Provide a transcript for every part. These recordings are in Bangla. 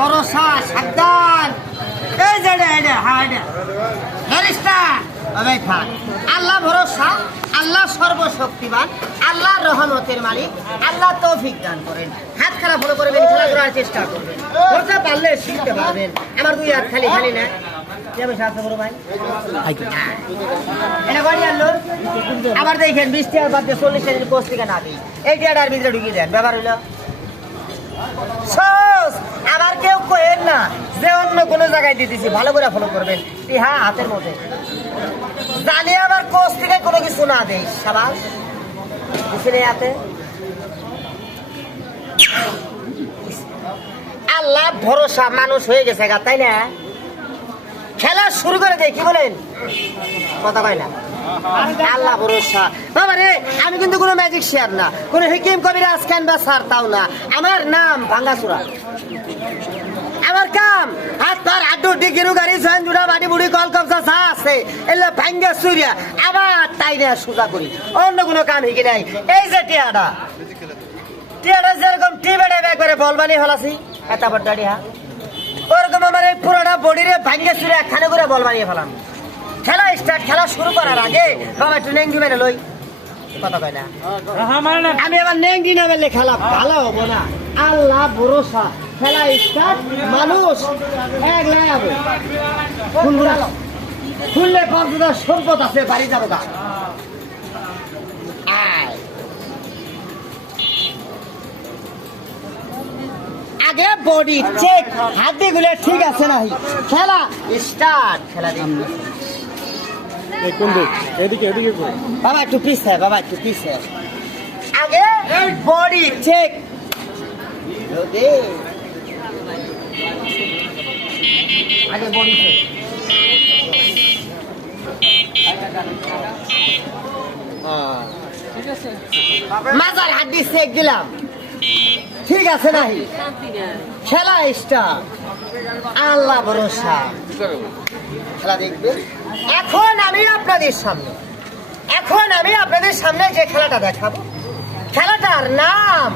ভরসা সাবধান। এই যে এটা, হ্যাঁ, এটা। আল্লাহ ভরসা আল্লাহ সর্বশক্তিমান আল্লাহ রহমতের মালিক আল্লাহ তৌফিক দান করেন। হাত খারাপ হলে করবেন চেষ্টা করবেন। বলতে পারলে শিখতে পারবেন। আমার দুই হাত খালি খালি না। হ্যাঁ। আবার দেখেন বিশ টাকার বাদ দিয়ে চল্লিশ টাকা কোচ থেকে না দিই এই টাকাটার ভিতরে ঢুকিয়ে দেন। ব্যাপার হইল আবার কেউ কহেন না যে অন্য কোনো জায়গায় দিতেছি ভালো করে ফলো করবেন। হ্যাঁ হাতের মধ্যে। জানি আবার কোচ থেকে কোনো কিছু না দেই সাবাস। হাতে? আল্লাহ ভরসা মানুষ হয়ে গেছে গা, তাই না? খেলা শুরু করে দেয় কি বলেন? কথা কয় না। আল্লাহ ভরসা। বাবা রে, আমি কিন্তু কোনো ম্যাজিক শেয়ার না। কোনো হিকিম কবিরাজ খান বা স্যার তাও না। আমার নাম ভাঙ্গাসুরা। আমার কাম হাত পার আড্ডু ডিগিরু গাড়ি জয়েন জুড়া বাড়ি বুড়ি কল কবজা যা আছে। এলে ভাঙ্গা সুরিয়া। আবার তাই না সোজা করি। অন্য কোনো কাম হিকি নাই। এই যে টিয়াটা টিয়াটা যেরকম টি বেড়ে একবারে বল বানিয়ে ফেলাছি এটা বড় দাড়ি হা ওরকম আমার এই পুরোটা বডিরে ভাঙ্গে চুরে খানে করে বলবানি ফেলাম খেলা স্টার্ট খেলা শুরু করার আগে বাবা একটু নেংদি মেরে লই। কথা কয় না? আমি আবার নেংদি না মেলে খেলা ভালো হব না। আল্লাহ ভরসা। খেলা স্টার্ট মানুষ এক লাগাবো খুললে পাঁচটা সম্পদ আছে বাড়ি যাব গা। আগে বডি চেক হাড্ডি গুলো ঠিক আছে নাই খেলা স্টার্ট খেলা এই কোন দিক? এদিকে এদিকে কই বাবা একটু পিছে বাবা একটু আগে বডি চেক আগে বডি চেক মাজার হাড্ডি চেক দিলাম। ঠিক আছে নাই খেলা স্টার্ট। আল্লাহ ভরসা। খেলা দেখবে? এখন আমি আপনাদের সামনে, এখন আমি আপনাদের সামনে যে খেলাটা দেখাবো, খেলাটার নাম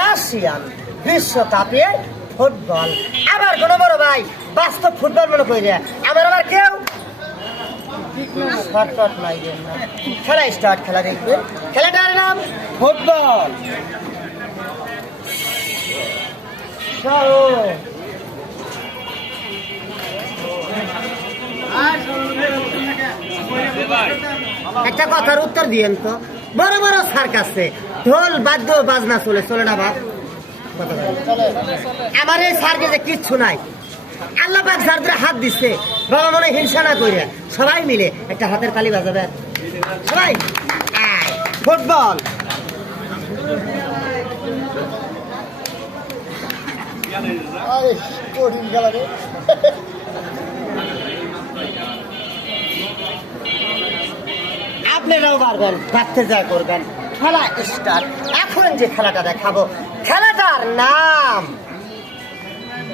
রাশিয়ান বিশ্বকাপের ফুটবল। আবার কোনো বড় ভাই, বাস্তব ফুটবল মনে করে যায় আবার আবার কেউ? খেলা স্টার্ট খেলা দেখবে খেলাটার নাম ফুটবল। একটা কথার উত্তর দিয়েন তো। বড় বড় সার্কাসে ঢোল, বাদ্য, বাজনা চলে চলে না বাপ। আমার এই সার্কাসে কিচ্ছু নাই। আল্লাহ পাক যার হাত দিচ্ছে বাবা মনে হিংসা না করে সবাই মিলে একটা হাতের তালি বাজাবে। সবাই? ফুটবল। আপনারাও পারবেন দেখতে যা করবেন। খেলা স্টার্ট এখন যে খেলাটা দেখাবো, খেলাটার নাম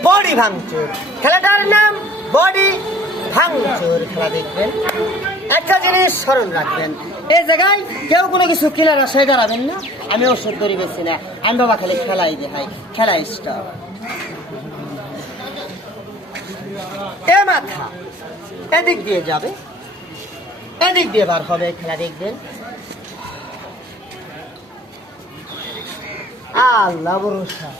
বডি ভাঙচুর। খেলাটার নাম বডি ভাঙচুর। খেলা দেখবেন। একটা জিনিস স্মরণ রাখবেন এই জায়গায় কেউ কোনো কিছু কিনার আশায় দাঁড়াবেন না। আমি ওষুধ করি বেশি না। আমি বাবা খালি খেলাই দেখাই খেলা স্টার এ মাথা, এদিক দিয়ে যাবে। এদিক দিয়ে বার হবে খেলা দেখবেন। আল্লাহ ভরসা।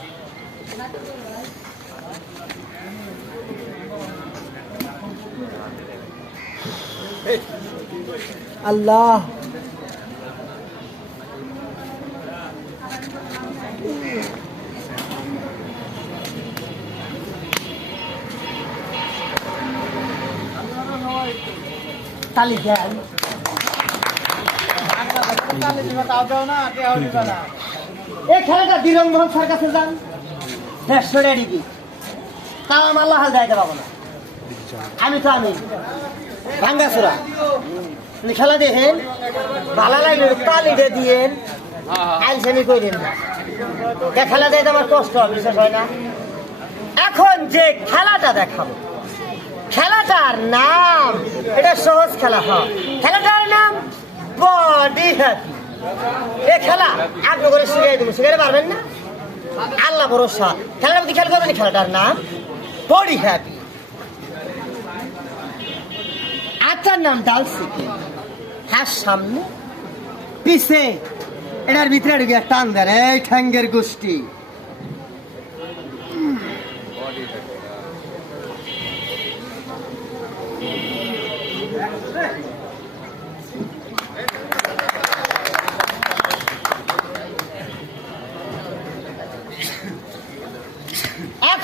আল্লাহ। তালি দেন। এই খেলাটা মোহন স্যার কাছে যান। দেড়শো রেডি তাও আমার আল্লাহ হাল যাইতে পাবো না। আমি তো আমি। ভাঙ্গাসুরা খেলা দেখেন। ভালো লাগলে তালিটা দিয়েন। আইলসানি করেন না। খেলা দেখতে আমার কষ্ট হয় বিশেষ হয় না। এখন যে খেলাটা দেখাবো খেলাটার নাম, এটা সহজ খেলা হয়। খেলাটার নাম বডি হ্যাপি এ খেলা আপনি করে শিখাই দেবো, শিখাতে পারবেন না? আল্লাহ ভরসা। খেলার মধ্যে খেয়াল করবেন খেলাটার নাম বড়ি হ্যাপি আচার নাম ডাল সিকিম হাত সামনে। পিছে। এটার ভিতরে ঢুকে টান দেন এই ঠ্যাঙ্গের গোষ্ঠী।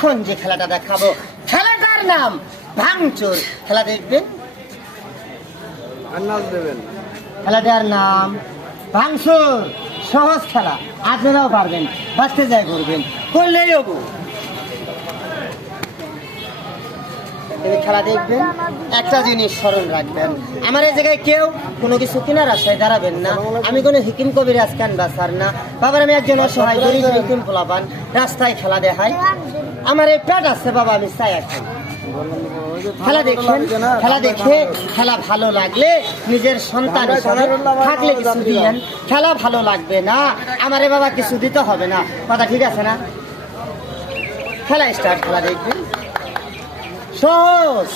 এখন যে খেলাটা দেখাবো খেলাটার নাম ভাঙচুর। খেলা দেখবেন? খেলাটার নাম ভাঙচুর। সহজ খেলা আপনারাও পারবেন বাঁচতে যায় করবেন করলেই হব। খেলা দেখবেন একটা জিনিস স্মরণ রাখবেন আমার এই জায়গায় কেউ কোনো কিছু কেনার আশায় দাঁড়াবেন না। আমি কোনো হিকিম কবির আজকান বাসার না। বাবার আমি একজন অসহায় গরিব হিকিম পোলাপান রাস্তায় খেলা দেখাই। আমার এই প্যাট আছে বাবা আমি চাই আছি খেলা দেখছেন খেলা দেখে খেলা ভালো লাগলে নিজের সন্তান থাকলে কিছু দিলেন খেলা ভালো লাগবে না আমারে বাবা কিছু দিতে হবে না। কথা ঠিক আছে না? খেলা স্টার্ট খেলা দেখবেন। সহজ।